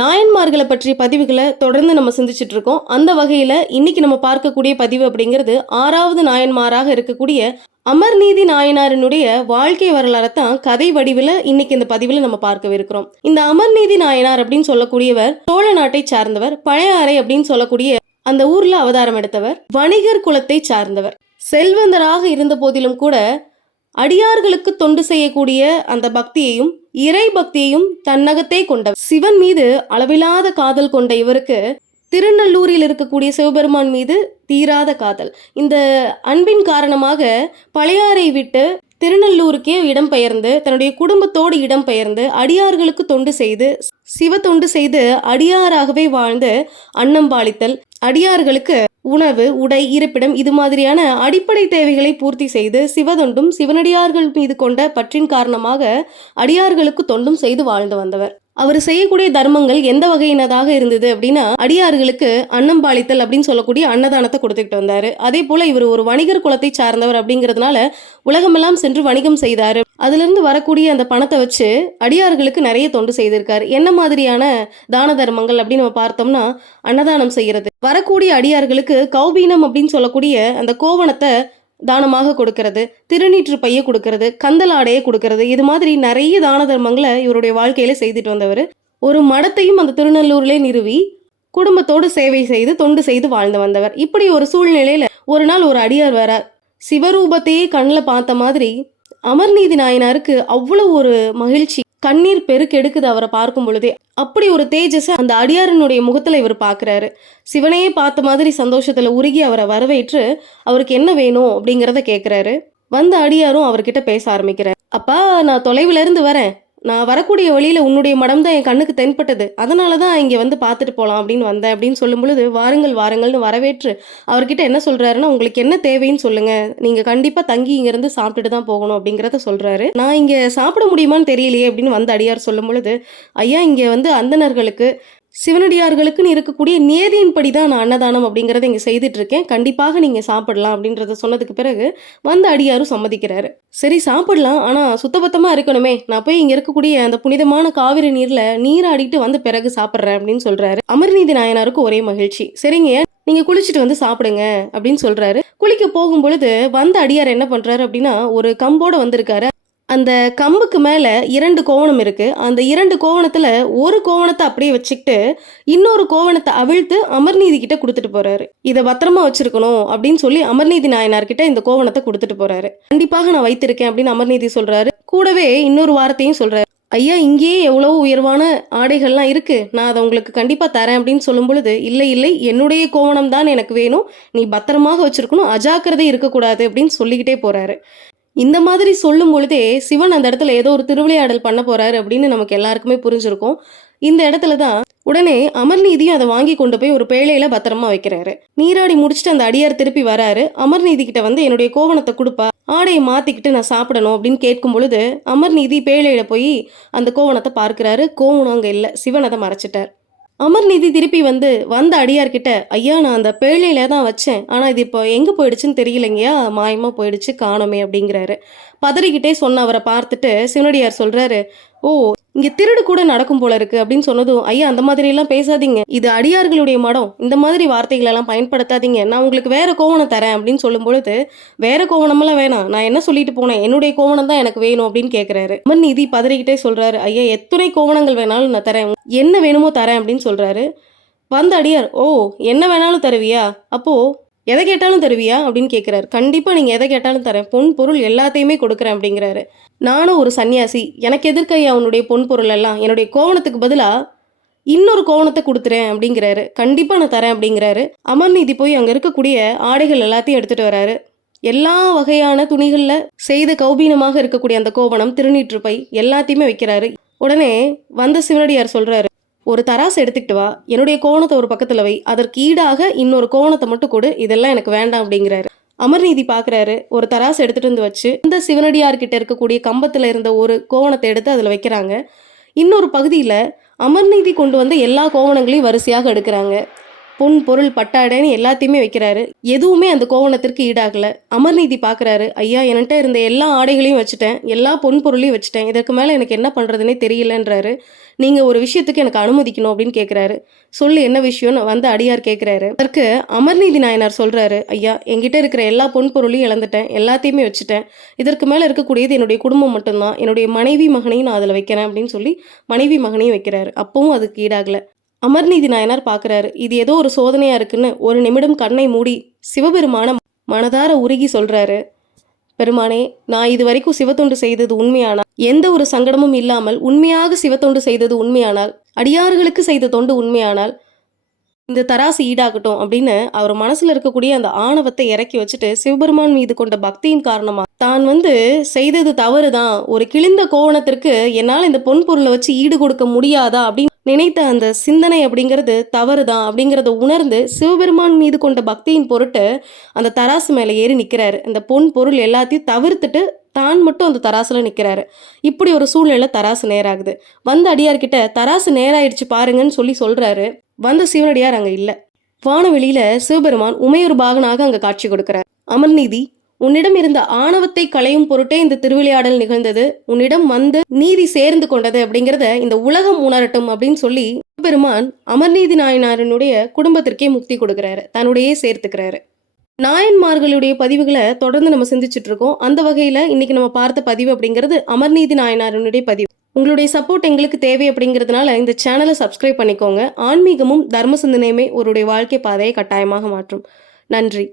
நாயன்மார்களை பற்றிய பதிவுகளை தொடர்ந்து நம்ம சிந்திச்சுட்டு இருக்கோம். அந்த வகையில இன்னைக்கு நம்ம பார்க்கக்கூடிய பதிவு அப்படிங்கிறது 6வது நாயன்மாராக இருக்கக்கூடிய அமர்நீதி நாயனாரினுடைய வாழ்க்கை வரலாறை தான் கதை வடிவில் இன்னைக்கு இந்த பதிவில் நம்ம பார்க்கவிருக்கிறோம். இந்த அமர்நீதி நாயனார் அப்படின்னு சொல்லக்கூடியவர் சோழ நாட்டை சார்ந்தவர். பழையாறை அப்படின்னு சொல்லக்கூடிய அந்த ஊர்ல அவதாரம் எடுத்தவர். வணிகர் குலத்தை சார்ந்தவர். செல்வந்தராக இருந்த போதிலும் கூட அடியார்களுக்கு தொண்டு செய்யக்கூடிய அந்த பக்தியையும் இறை பக்தியையும் தன்னகத்தே கொண்டவர். சிவன் மீது அளவிலாத காதல் கொண்ட இவருக்கு திருநல்லூரில் இருக்கக்கூடிய சிவபெருமான் மீது தீராத காதல். இந்த அன்பின் காரணமாக பழையாறை விட்டு திருநல்லூருக்கே இடம்பெயர்ந்து தன்னுடைய குடும்பத்தோடு இடம்பெயர்ந்து அடியார்களுக்கு தொண்டு செய்து சிவ தொண்டு செய்து அடியாராகவே வாழ்ந்து அன்னம்பாளித்தல், அடியார்களுக்கு உணவு, உடை, இருப்பிடம் இது மாதிரியான அடிப்படை தேவைகளை பூர்த்தி செய்து சிவதொண்டும் சிவனடியார்கள் மீது கொண்ட பற்றின் காரணமாக அடியார்களுக்கு தொண்டும் செய்து வாழ்ந்து வந்தவர். அவர் செய்யக்கூடிய தர்மங்கள் எந்த வகையினதாக இருந்தது அப்படின்னா, அடியார்களுக்கு அன்னம்பாளித்தல் அப்படின்னு சொல்லக்கூடிய அன்னதானத்தை கொடுத்துக்கிட்டு வந்தாரு. அதே போல இவர் ஒரு வணிகர் குலத்தை சார்ந்தவர் அப்படிங்கிறதுனால உலகமெல்லாம் சென்று வணிகம் செய்தாரு. அதுல இருந்து வரக்கூடிய அந்த பணத்தை வச்சு அடியார்களுக்கு நிறைய தொண்டு செய்திருக்காரு. என்ன மாதிரியான தான தர்மங்கள் அப்படின்னு நம்ம பார்த்தோம்னா, அன்னதானம் செய்யறது, வரக்கூடிய அடியார்களுக்கு கௌபீனம் அப்படின்னு சொல்லக்கூடிய அந்த கோவணத்தை தானமாக கொடுக்கறது, திருநீற்று பைய கொடுக்கறது, கந்தலாடையை கொடுக்கறது, இது மாதிரி நிறைய தான தர்மங்களை இவருடைய வாழ்க்கையில செய்துட்டு வந்தவர். ஒரு மடத்தையும் அந்த திருநல்லூர்ல நிறுவி குடும்பத்தோடு சேவை செய்து தொண்டு செய்து வாழ்ந்து வந்தவர். இப்படி ஒரு சூழ்நிலையில ஒரு நாள் ஒரு அடியார் வர சிவரூபத்தையே கண்ணில் பார்த்த மாதிரி அமர்நீதி நாயனாருக்கு அவ்வளவு ஒரு மகிழ்ச்சி, கண்ணீர் பெருக்கெடுக்குது அவரை பார்க்கும் பொழுதே. அப்படி ஒரு தேஜஸை அந்த அடியாரனுடைய முகத்துல இவர் பாக்குறாரு. சிவனையே பார்த்த மாதிரி சந்தோஷத்துல உருகி அவரை வரவேற்று அவருக்கு என்ன வேணும் அப்படிங்கிறத கேட்கிறாரு. வந்த அடியாரும் அவர்கிட்ட பேச ஆரம்பிக்கிறார். அப்பா, நான் தொலைவுல இருந்து வரேன். நான் வரக்கூடிய வழியில உன்னுடைய மடம் தான் என் கண்ணுக்கு தென்பட்டது. அதனாலதான் இங்க வந்து பார்த்துட்டு போலாம் அப்படின்னு வந்தேன் அப்படின்னு சொல்லும் பொழுது, வாருங்கள் வாருங்கள்னு வரவேற்று அவர்கிட்ட என்ன சொல்றாருன்னா, உங்களுக்கு என்ன தேவைன்னு சொல்லுங்க, நீங்க கண்டிப்பா தங்கி இங்க இருந்து சாப்பிட்டுட்டு தான் போகணும் அப்படிங்கிறத சொல்றாரு. நான் இங்க சாப்பிட முடியுமான்னு தெரியலையே அப்படின்னு வந்த அடியார் சொல்லும் பொழுது, ஐயா, இங்க வந்து அந்தணர்களுக்கு சிவனடியார்களுக்குன்னு இருக்கக்கூடிய நியதியின்படி தான் நான் அன்னதானம் அப்படிங்கிறத இங்கே செய்துட்டு இருக்கேன், கண்டிப்பாக நீங்கள் சாப்பிடலாம் அப்படின்றத சொன்னதுக்கு பிறகு வந்த அடியாரும் சம்மதிக்கிறாரு. சரி, சாப்பிடலாம், ஆனால் சுத்தபத்தமாக இருக்கணுமே, நான் போய் இங்கே இருக்கக்கூடிய அந்த புனிதமான காவிரி நீரில் நீராடிட்டு வந்து பிறகு சாப்பிட்றேன் அப்படின்னு சொல்கிறாரு. அமர்நீதி நாயனாருக்கு ஒரே மகிழ்ச்சி. சரிங்க, நீங்க குளிச்சுட்டு வந்து சாப்பிடுங்க அப்படின்னு சொல்றாரு. குளிக்க போகும் பொழுது வந்த அடியார் என்ன பண்றாரு அப்படின்னா, ஒரு கம்போட வந்திருக்காரு. அந்த கம்புக்கு மேல 2 கோவணம் இருக்கு. அந்த 2 கோவணத்துல ஒரு கோவணத்தை அப்படியே வச்சுக்கிட்டு இன்னொரு கோவணத்தை அவிழ்த்து அமர்நீதி கிட்ட கொடுத்துட்டு போறாரு. இதை பத்திரமா வச்சிருக்கணும் அப்படின்னு சொல்லி அமர்நீதி நாயனார் கிட்ட இந்த கோவணத்தை கொடுத்துட்டு போறாரு. கண்டிப்பாக நான் வைத்திருக்கேன் அப்படின்னு அமர்நீதி சொல்றாரு. கூடவே இன்னொரு வார்த்தையும் சொல்றாரு. ஐயா, இங்கேயே எவ்வளவு உயர்வான ஆடைகள்லாம் இருக்கு, நான் அதை உங்களுக்கு கண்டிப்பா தரேன் அப்படின்னு சொல்லும் பொழுது, இல்லை இல்லை, என்னுடைய கோவணம் தான் எனக்கு வேணும், நீ பத்திரமாக வச்சிருக்கணும், அஜாக்கிரதை இருக்கக்கூடாது அப்படின்னு சொல்லிக்கிட்டே போறாரு. இந்த மாதிரி சொல்லும் பொழுதே சிவன் அந்த இடத்துல ஏதோ ஒரு திருவிளையாடல் பண்ண போறாரு அப்படின்னு நமக்கு எல்லாருக்குமே புரிஞ்சிருக்கும். இந்த இடத்துல தான் உடனே அமர்நீதியும் அதை வாங்கி கொண்டு போய் ஒரு பேழையில பத்திரமா வைக்கிறாரு. நீராடி முடிச்சுட்டு அந்த அடியார் திருப்பி வராரு. அமர்நீதி கிட்ட வந்து என்னுடைய கோவணத்தை கொடுப்பா, ஆடையை மாத்திக்கிட்டு நான் சாப்பிடணும் அப்படின்னு கேட்கும் பொழுது அமர்நீதி பேழையில போய் அந்த கோவணத்தை பார்க்கிறாரு. கோவணம் அங்க இல்லை, சிவன் அதை மறைச்சிட்டார். அமர்நீதி திருப்பி வந்த அடியார்கிட்ட, ஐயா, நான் அந்த பேழையில தான் வச்சேன், ஆனால் இது இப்போ எங்கே போயிடுச்சுன்னு தெரியலைங்கய்யா, மாயமாக போயிடுச்சு, காணோமே அப்படிங்கிறாரு. பதறிக்கிட்டே சொன்ன அவரை பார்த்துட்டு சிவனடியார் சொல்றாரு, ஓ, இங்கே திருடு கூட நடக்கும் போல இருக்கு அப்படின்னு சொன்னதும், ஐயா, அந்த மாதிரி எல்லாம் பேசாதீங்க, இது அடியார்களுடைய மடம், இந்த மாதிரி வார்த்தைகள் எல்லாம் பயன்படுத்தாதீங்க, நான் உங்களுக்கு வேற கோவணம் தரேன் அப்படின்னு சொல்லும் பொழுது, வேற கோவணமெல்லாம் வேணாம், நான் என்ன சொல்லிட்டு போனேன், என்னுடைய கோவணம் தான் எனக்கு வேணும் அப்படின்னு கேட்கிறாரு. அமர்நீதி பதறிக்கிட்டே சொல்றாரு, ஐயா, எத்தனை கோவணங்கள் வேணாலும் நான் தரேன், என்ன வேணுமோ தரேன் அப்படின்னு சொல்றாரு. வந்த அடியார், ஓ, என்ன வேணாலும் தருவியா, அப்போ எதை கேட்டாலும் தருவியா அப்படின்னு கேட்குறாரு. கண்டிப்பாக நீங்கள் எதை கேட்டாலும் தரேன், பொன் பொருள் எல்லாத்தையுமே கொடுக்குறேன் அப்படிங்கிறாரு. நானும் ஒரு சன்னியாசி, எனக்கு எதிர்க்கையா உன்னுடைய பொன் பொருள் எல்லாம், என்னுடைய கோவணத்துக்கு பதிலாக இன்னொரு கோவணத்தை கொடுத்துறேன் அப்படிங்கிறாரு. கண்டிப்பாக நான் தரேன் அப்படிங்கிறாரு. அமர்நீதி போய் அங்கே இருக்கக்கூடிய ஆடைகள் எல்லாத்தையும் எடுத்துகிட்டு வராரு. எல்லா வகையான துணிகளில் செய்த கௌபீனமாக இருக்கக்கூடிய அந்த கோவணம், திருநீற்று பை எல்லாத்தையுமே வைக்கிறாரு. உடனே வந்த சிவனடியார் சொல்கிறாரு, ஒரு தராசு எடுத்துக்கிட்டு வா, என்னுடைய கோவணத்தை ஒரு பக்கத்தில் வை, அதற்கு ஈடாக இன்னொரு கோவணத்தை மட்டும் கொடு, இதெல்லாம் எனக்கு வேண்டாம் அப்படிங்கிறாரு. அமர்நீதி பார்க்குறாரு. ஒரு தராசு எடுத்துகிட்டு வந்து வச்சு இந்த சிவனடியார்கிட்ட இருக்கக்கூடிய கம்பத்தில் இருந்த ஒரு கோவணத்தை எடுத்து அதில் வைக்கிறாங்க. இன்னொரு பகுதியில் அமர்நீதி கொண்டு வந்து எல்லா கோவணங்களையும் வரிசையாக எடுக்கிறாங்க. பொன் பொருள் பட்டாடைன்னு எல்லாத்தையுமே வைக்கிறாரு. எதுவுமே அந்த கோவணத்திற்கு ஈடாகல. அமர்நீதி பார்க்குறாரு, ஐயா என்கிட்ட இருந்த எல்லா ஆடைகளையும் வச்சுட்டேன், எல்லா பொன் பொருளையும் வச்சுட்டேன், இதற்கு மேலே எனக்கு என்ன பண்ணுறதுனே தெரியலன்றாரு. நீங்கள் ஒரு விஷயத்துக்கு எனக்கு அனுமதிக்கணும் அப்படின்னு கேட்குறாரு. சொல்லு என்ன விஷயம்னு வந்து அடியார் கேட்குறாரு. அதற்கு அமர்நீதி நாயனார் சொல்கிறாரு, ஐயா என்கிட்ட இருக்கிற எல்லா பொன் பொருளையும் இழந்துட்டேன், எல்லாத்தையுமே வச்சுட்டேன், இதற்கு மேலே இருக்கக்கூடியது என்னுடைய குடும்பம் மட்டும்தான், என்னுடைய மனைவி மகனையும் நான் அதில் வைக்கிறேன் அப்படின்னு சொல்லி மனைவி மகனையும் வைக்கிறாரு. அப்பவும் அதுக்கு ஈடாகலை. அமர்நீதி நாயனார் பார்க்குறாரு, இது ஏதோ ஒரு சோதனையாக இருக்குன்னு ஒரு நிமிடம் கண்ணை மூடி சிவபெருமான மனதார உருகி சொல்கிறாரு, பெருமானே நான் இது வரைக்கும் சிவத்தொண்டு செய்தது உண்மையானால், எந்த ஒரு சங்கடமும் இல்லாமல் உண்மையாக சிவத்தொண்டு செய்தது உண்மையானால், அடியார்களுக்கு செய்த தொண்டு உண்மையானால் இந்த தராசு ஈடாகட்டும் அப்படின்னு அவர் மனசுல இருக்கக்கூடிய அந்த ஆணவத்தை இறக்கி வச்சுட்டு சிவபெருமான் மீது கொண்ட பக்தியின் காரணமா தான் செய்தது தவறுதான், ஒரு கிழிந்த கோவணத்திற்கு என்னால் இந்த பொன் பொருளை வச்சு ஈடு கொடுக்க முடியாதா அப்படின்னு நினைத்த அந்த சிந்தனை அப்படிங்கிறது தவறுதான் அப்படிங்கிறத உணர்ந்து சிவபெருமான் மீது கொண்ட பக்தியின் பொருட்டு அந்த தராசு மேலே ஏறி நிற்கிறாரு. அந்த பொன் பொருள் எல்லாத்தையும் தவிர்த்துட்டு தான் மட்டும் அந்த தராசுல நிற்கிறாரு. இப்படி ஒரு சூழ்நிலை தராசு நேராகுது. வந்த அடியார்கிட்ட தராசு நேராயிடுச்சு பாருங்கன்னு சொல்றாரு. வந்த சிவனடியார் அங்க இல்ல. வானவெளியில சிவபெருமான் உமையொரு பாகனாக அங்க காட்சி கொடுக்கிறார். அமர்நீதி, உன்னிடம் இருந்த ஆணவத்தை களையும் பொருட்டே இந்த திருவிளையாடல் நிகழ்ந்தது, உன்னிடம் வந்து நீதி சேர்ந்து கொண்டது அப்படிங்கிறத இந்த உலகம் உணரட்டும் அப்படின்னு சொல்லி சிவபெருமான் அமர்நீதி நாயனாரினுடைய குடும்பத்திற்கே முக்தி கொடுக்கிறாரு, தன்னுடையே சேர்த்துக்கிறாரு. நாயன்மார்களுடைய பதிவுகளை தொடர்ந்து நம்ம சிந்திச்சுட்டு இருக்கோம். அந்த வகையில இன்னைக்கு நம்ம பார்த்த பதிவு அப்படிங்கிறது அமர்நீதி நாயனாரினுடைய பதிவு. உங்களுடைய சப்போர்ட் எங்களுக்கு தேவை அப்படிங்கிறதுனால இந்த சேனலை சப்ஸ்கிரைப் பண்ணிக்கோங்க. ஆன்மீகமும் தர்ம சிந்தனையுமே ஒருடைய வாழ்க்கை பாதையை கட்டாயமாக மாற்றும். நன்றி.